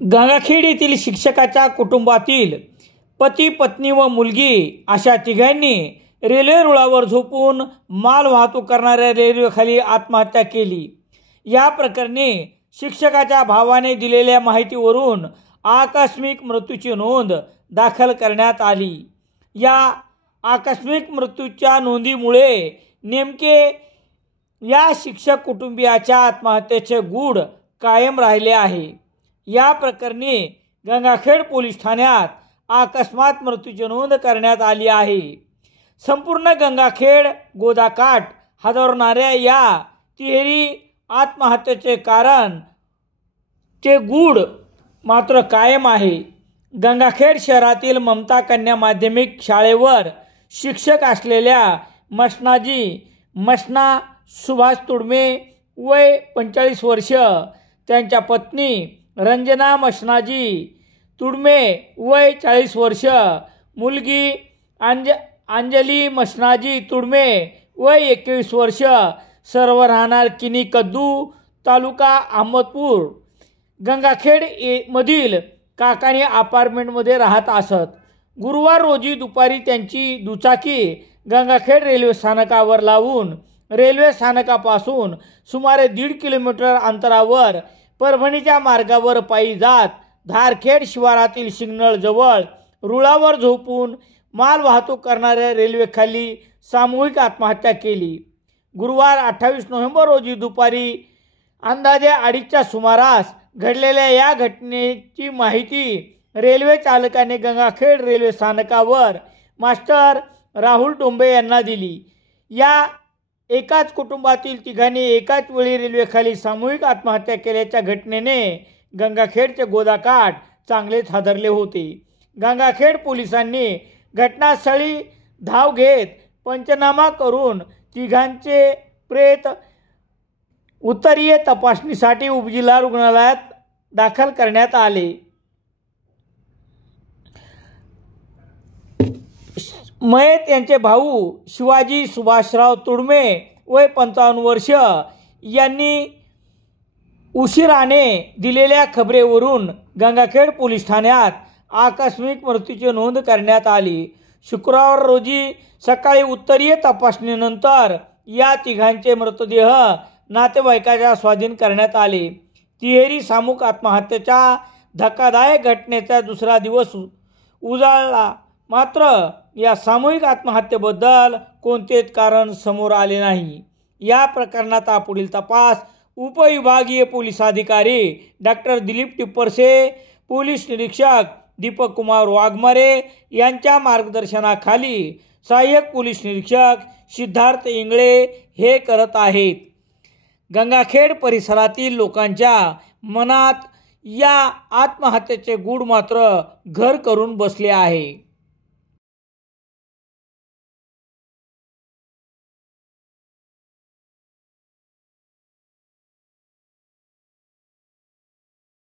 गंगाखेड येथील शिक्षकाच्या कुटुंबातील पती, पत्नी व मुलगी अशा तिघांनी रेल्वे रुळावर झोपून माल वाहतूक करणाऱ्या रेल्वेखाली आत्महत्या केली। या प्रकरणी शिक्षकाच्या भावाने दिलेल्या माहितीवरून आकस्मिक मृत्यूची नोंद दाखल करण्यात आली। या आकस्मिक मृत्यूच्या नोंदीमुळे नेमके या शिक्षक कुटुंबियाच्या आत्महत्येचे गूढ कायम राहिले आहे। या प्रकरणी गंगाखेड पोलीस ठाण्यात अकस्मात मृत्यूची नोंद करण्यात आली आहे। संपूर्ण गंगाखेड गोदाकाठ हादरवणाऱ्या या तिहेरी आत्महत्येचे कारण चे गूढ मात्र कायम आहे। गंगाखेड शहरातील ममता कन्या माध्यमिक शाळेवर शिक्षक असलेल्या मशना सुभाष तुडमे वय 45 वर्ष, त्यांच्या पत्नी रंजना मशनाजी तुडमे वय 40 वर्ष, मुलगी अंजली मशनाजी तुडमे वय 21 वर्ष, सर्व राहणार किनी कद्दू, तालुका अहमदपूर, गंगाखेड मधील काकाणी अपार्टमेंटमध्ये राहत असत। गुरुवार रोजी दुपारी त्यांची दुचाकी गंगाखेड रेल्वे स्थानकावर लावून रेल्वे स्थानकापासून सुमारे 1.5 किलोमीटर अंतरावर परभणीच्या मार्गावर पायी जात धारखेड शिवारातील सिग्नलजवळ रुळावर झोपून माल वाहतूक करणाऱ्या रेल्वेखाली सामूहिक आत्महत्या केली। गुरुवार 28 नोव्हेंबर रोजी दुपारी अंदाजे 2:30च्या सुमारास घडलेल्या या घटनेची माहिती रेल्वे चालकाने गंगाखेड रेल्वे स्थानकावर मास्टर राहुल टोंबे यांना दिली। या एकाच कुटुंबातील तिघांनी एकाच वेळी रेल्वेखाली सामूहिक आत्महत्या केल्याच्या घटनेने गंगाखेडचे गोदाकाठ चांगलेच हादरले होते। गंगाखेड पोलिसांनी घटनास्थळी धाव घेत पंचनामा करून तिघांचे प्रेत उत्तरीय तपासणीसाठी उपजिल्हा रुग्णालयात दाखल करण्यात आले। मयत यांचे भाऊ शिवाजी सुभाषराव तुडमे वय 55 वर्ष यांनी उशिराने दिलेल्या खबरेवरून गंगाखेड पोलीस ठाण्यात आकस्मिक मृत्यूची नोंद करण्यात आली। शुक्रवार रोजी सकाळी उत्तरीय तपासणीनंतर या तिघांचे मृतदेह नातेवाईकाच्या स्वाधीन करण्यात आले। तिहेरी सामूहिक आत्महत्येच्या धक्कादायक घटनेचा दुसरा दिवस उजाळला, मात्र या सामूहिक आत्महत्येबद्दल कोणतेच कारण समोर आले नाही। या प्रकरणाचा पुढील तपास उपविभागीय पोलीस अधिकारी डॉक्टर दिलीप टिप्परसे, पोलीस निरीक्षक दीपक कुमार वाघमारे यांच्या मार्गदर्शनाखाली सहाय्यक पोलीस निरीक्षक सिद्धार्थ इंगळे हे करत आहेत। गंगाखेड परिसरातील लोकांच्या मनात या आत्महत्येचे गूढ मात्र घर करून बसले आहे।